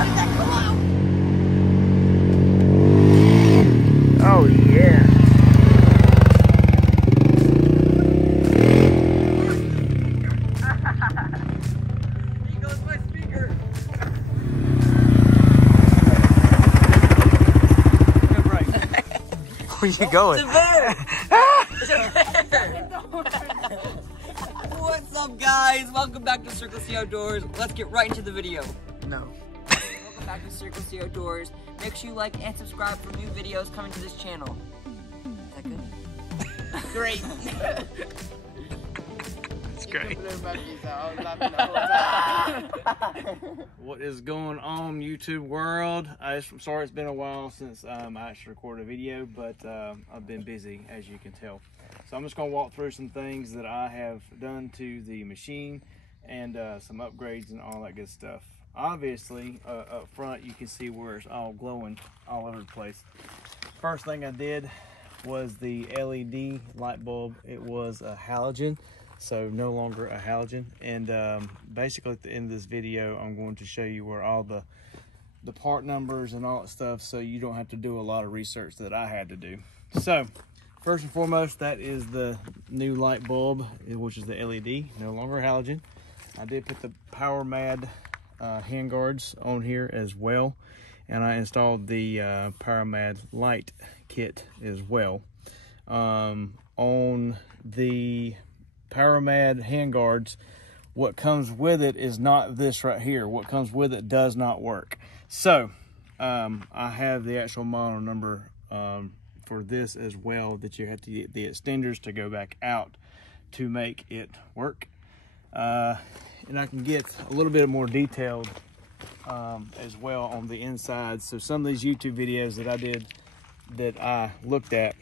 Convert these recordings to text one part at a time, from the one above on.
Oh yeah. Here goes my speaker. Where you going? What's up, guys? Welcome back to Circle C Outdoors. Let's get right into the video. No. Welcome back to Circle C Outdoors. Make sure you like and subscribe for new videos coming to this channel. Is that good? Great. That's great. What is going on, YouTube world? I'm sorry it's been a while since I actually recorded a video, but I've been busy, as you can tell. So I'm just going to walk through some things that I have done to the machine and some upgrades and all that good stuff. Obviously, up front you can see where it's all glowing all over the place. First thing I did was the LED light bulb. It was a halogen, so no longer a halogen. And basically at the end of this video, I'm going to show you where all the part numbers and all that stuff, so you don't have to do a lot of research that I had to do. So first and foremost, that is the new light bulb, which is the LED, no longer halogen. I did put the Power Mad hand guards on here as well, and I installed the Power Mad light kit as well. On the Power Mad hand guards, what comes with it is not this right here. What comes with it does not work. So I have the actual model number for this as well, that you have to get the extenders to go back out to make it work. And I can get a little bit more detailed as well on the inside. So some of these YouTube videos that I did, that I looked at,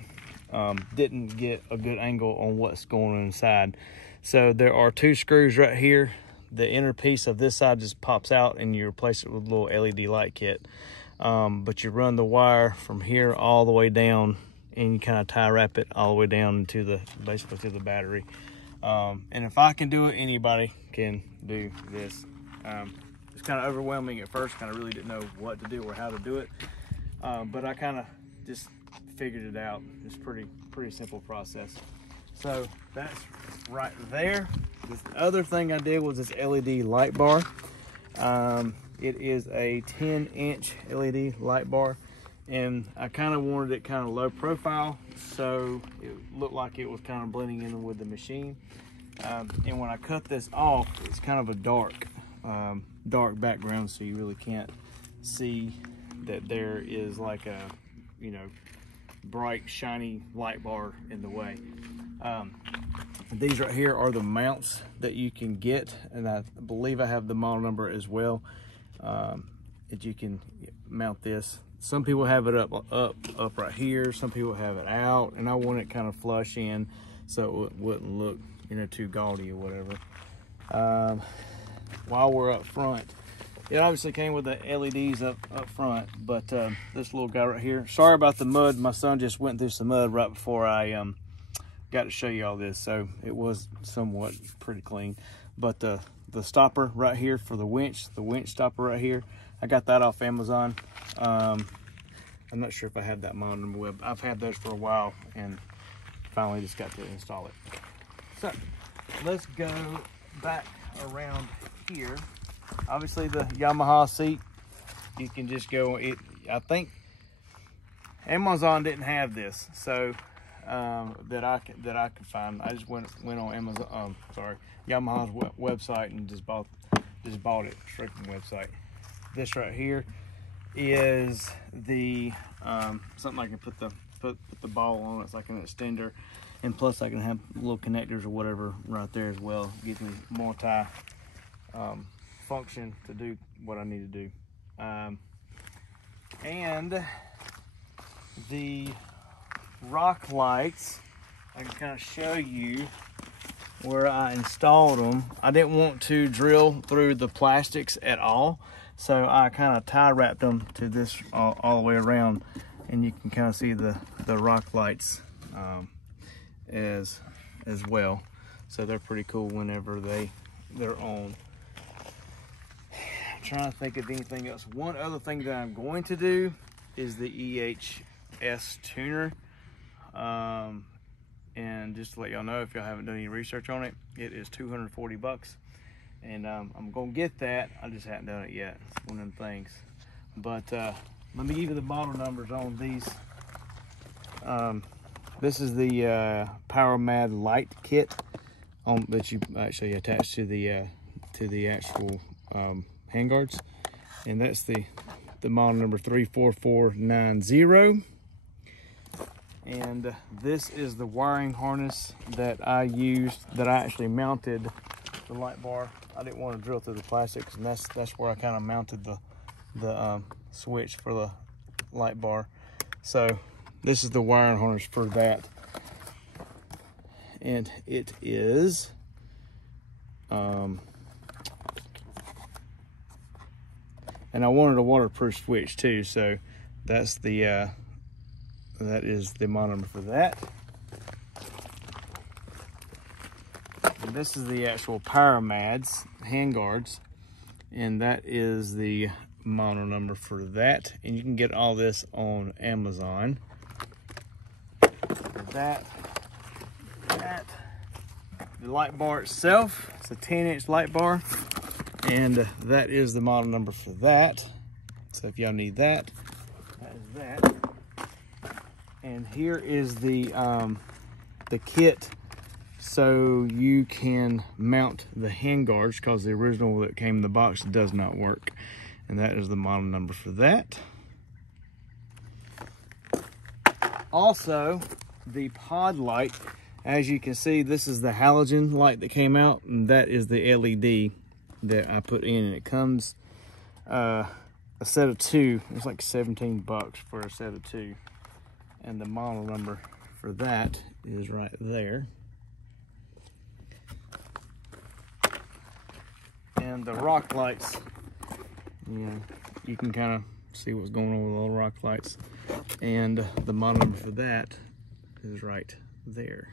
didn't get a good angle on what's going on inside. So there are two screws right here. The inner piece of this side just pops out and you replace it with a little LED light kit. But you run the wire from here all the way down, and you kind of tie wrap it all the way down into the, basically to the battery. And if I can do it, anybody can do this. It's kind of overwhelming at first, kind of really didn't know what to do or how to do it. But I kind of just figured it out. It's pretty simple process. So that's right there. This other thing I did was this LED light bar. It is a 10-inch LED light bar, and I kind of wanted it kind of low profile, so it looked like it was kind of blending in with the machine. And when I cut this off, it's kind of a dark background, so you really can't see that there is like a, you know, bright shiny light bar in the way. These right here are the mounts that you can get, and I believe I have the model number as well, that you can mount this. Some people have it up right here, some people have it out, and I want it kind of flush in so it wouldn't look, you know, too gaudy or whatever. While we're up front, it obviously came with the LEDs up front, but this little guy right here, sorry about the mud, my son just went through some mud right before I got to show you all this, so it was somewhat pretty clean. But the stopper right here for the winch stopper right here, I got that off Amazon. I'm not sure if I have that model number web. I've had those for a while and finally just got to install it. So let's go back around here. Obviously the Yamaha seat, you can just go, I think Amazon didn't have this, so that I could find. I just went on Amazon, Yamaha's website and just bought it straight from the website. This right here is the something I can put the ball on. It's like an extender, and plus I can have little connectors or whatever right there as well. It gives me multi function to do what I need to do. And the rock lights, I can kind of show you where I installed them. I didn't want to drill through the plastics at all, so I kind of tie wrapped them to this all the way around, and you can kind of see the rock lights as well. So they're pretty cool whenever they're on. I'm trying to think of anything else. One other thing that I'm going to do is the EHS tuner. And just to let y'all know, if y'all haven't done any research on it, it is 240 bucks. And I'm gonna get that. I just haven't done it yet. It's one of them things. But let me give you the model numbers on these. This is the PowerMad Light kit that you actually attach to the actual handguards, and that's the model number 34490. And this is the wiring harness that I used, that I actually mounted the light bar. I didn't want to drill through the plastics, and that's where I kind of mounted the switch for the light bar. So this is the wiring harness for that, and it is and I wanted a waterproof switch too, so that's the that is the model number for that. And this is the actual PowerMads handguards, and that is the model number for that. And you can get all this on Amazon. The light bar itself, it's a 10-inch light bar, and that is the model number for that. So if y'all need that, that is that. And here is the kit, so you can mount the handguards, because the original that came in the box does not work. And that is the model number for that. Also, the pod light, as you can see, this is the halogen light that came out, and that is the LED that I put in. And it comes a set of 2. It's like 17 bucks for a set of 2. And the model number for that is right there. And the rock lights, you can kind of see what's going on with the little rock lights. And the model number for that is right there.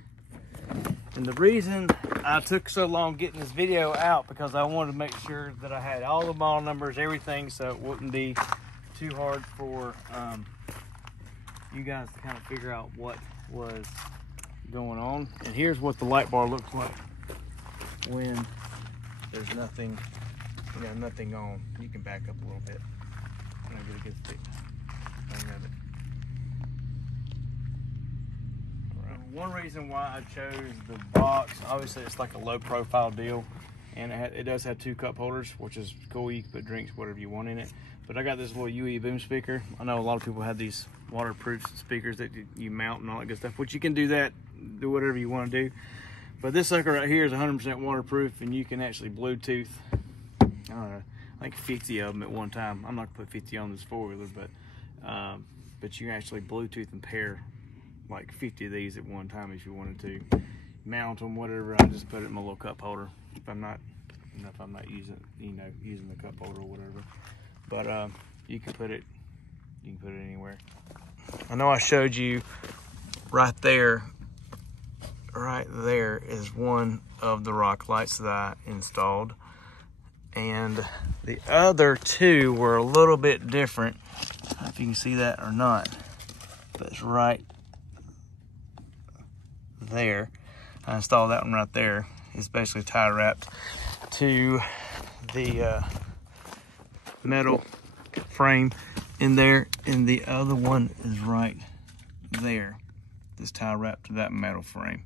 And the reason I took so long getting this video out, because I wanted to make sure that I had all the model numbers, everything, so it wouldn't be too hard for you guys to kind of figure out what was going on. And here's what the light bar looks like when there's nothing, nothing on. You can back up a little bit. I'm gonna get a good thing of it. One reason why I chose the box, obviously it's like a low profile deal, and it does have 2 cup holders, which is cool. You can put drinks, whatever you want in it. But I got this little UE boom speaker. I know a lot of people have these waterproof speakers that you mount and all that good stuff, which you can do that, do whatever you want to do. But this sucker right here is 100% waterproof, and you can actually Bluetooth, I don't know, I think 50 of them at one time. I'm not gonna put 50 on this 4-wheeler, but you can actually Bluetooth and pair like 50 of these at one time if you wanted to. Mount them, whatever. I just put it in my little cup holder if I'm not using, using the cup holder or whatever. But you can put it anywhere. I know I showed you right there is one of the rock lights that I installed, and the other 2 were a little bit different. I don't know if you can see that or not, but it's right there. I installed that one right there. It's basically tie wrapped to the metal frame in there, and the other one is right there. This tie wrapped to that metal frame.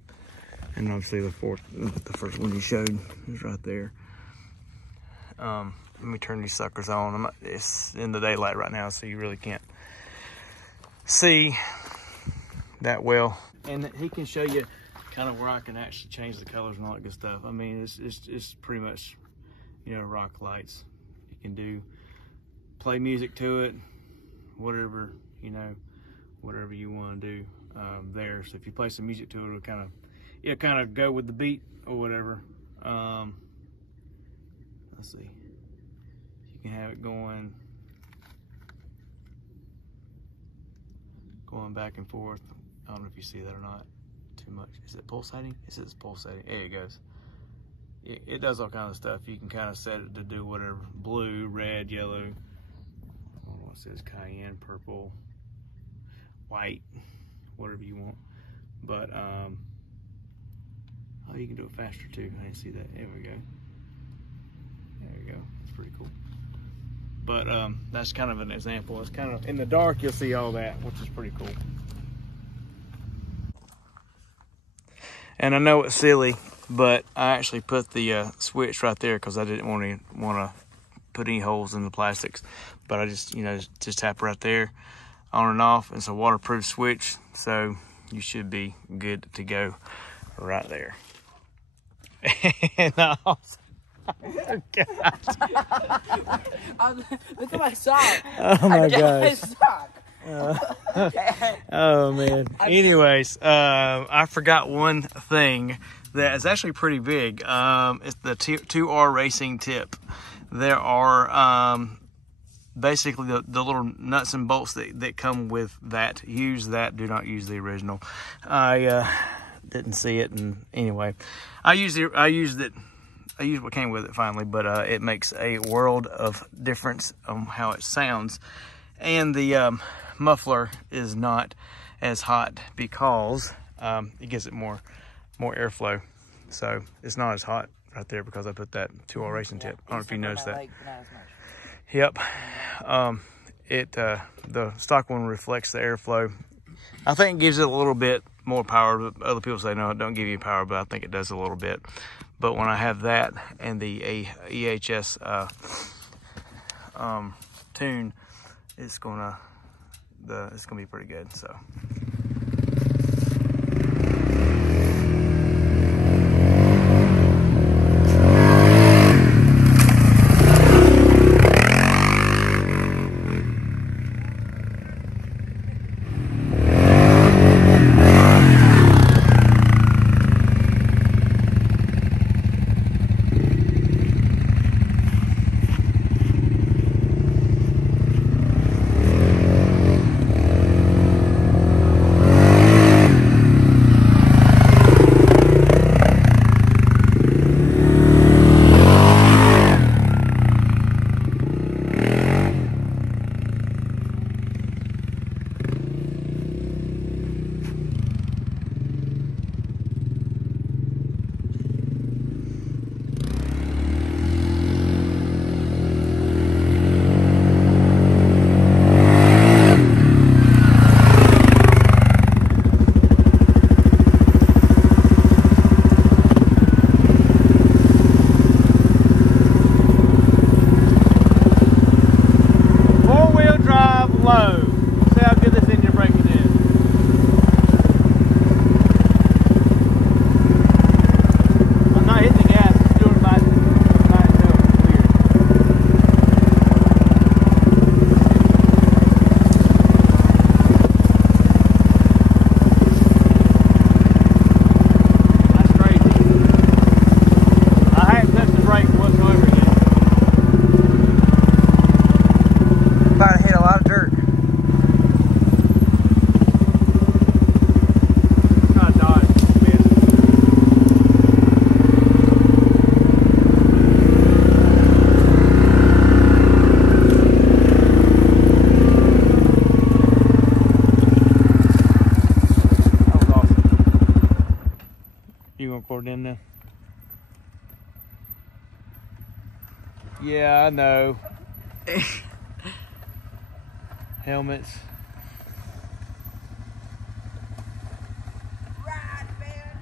And obviously the first one you showed is right there. Let me turn these suckers on. It's in the daylight right now, so you really can't see that well. And he can show you kind of where I can actually change the colors and all that good stuff. I mean, it's pretty much, rock lights. You can play music to it, whatever, whatever you want to do there. So if you play some music to it, it'll kind of go with the beat or whatever. Let's see. You can have it going back and forth. I don't know if you see that or not too much. Is it pulsating? It says pulsating. There it goes. it does all kinds of stuff. You can kind of set it to do whatever, blue, red, yellow, what it says, cayenne, purple, white, whatever you want. But oh, you can do it faster too. I didn't see that. There we go. There we go. That's pretty cool. But that's kind of an example. It's kind of in the dark, you'll see all that, which is pretty cool. And I know it's silly, but I actually put the switch right there because I didn't want to put any holes in the plastics. But I just, you know, just tap right there, on and off. It's a waterproof switch, so you should be good to go right there. And I also, oh gosh. Look at my sock. Oh my gosh. Okay. Oh man. Anyways, I forgot one thing that is actually pretty big. It's the 2R racing tip. There are basically the little nuts and bolts that come with that. Use that. Do not use the original. I didn't see it, and anyway, I used what came with it finally, but it makes a world of difference on how it sounds. And the muffler is not as hot because it gives it more airflow, so it's not as hot right there because I put that 2R racing tip. I don't know if you noticed that. Yep. The stock one reflects the airflow. I think it gives it a little bit more power. Other people say no, it don't give you power, but I think it does a little bit. But when I have that and the EHS tune, it's gonna be pretty good. So. In there. Yeah, I know. Helmets. Ride, man.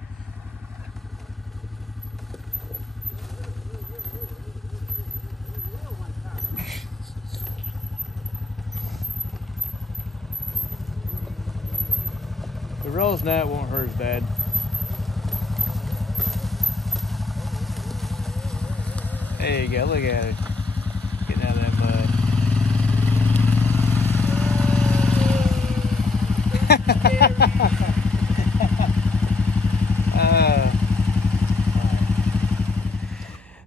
The rolls now it won't hurt as bad. There you go, look at it. Getting out of that mud.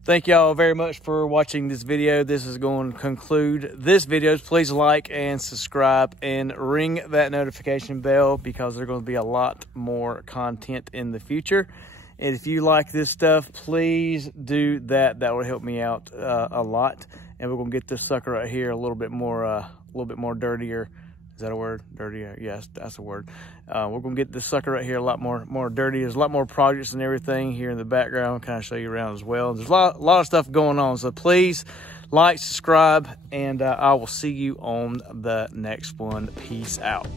Thank y'all very much for watching this video. This is going to conclude this video. Please like and subscribe and ring that notification bell because there's going to be a lot more content in the future. And if you like this stuff, please do that. That would help me out a lot. And we're gonna get this sucker right here a little bit more dirtier. Is that a word? Dirtier? Yes, that's a word. We're gonna get this sucker right here a lot more dirty. There's a lot more projects and everything here in the background. I'll kind of show you around as well. There's a lot of stuff going on. So please like, subscribe, and I will see you on the next one. Peace out.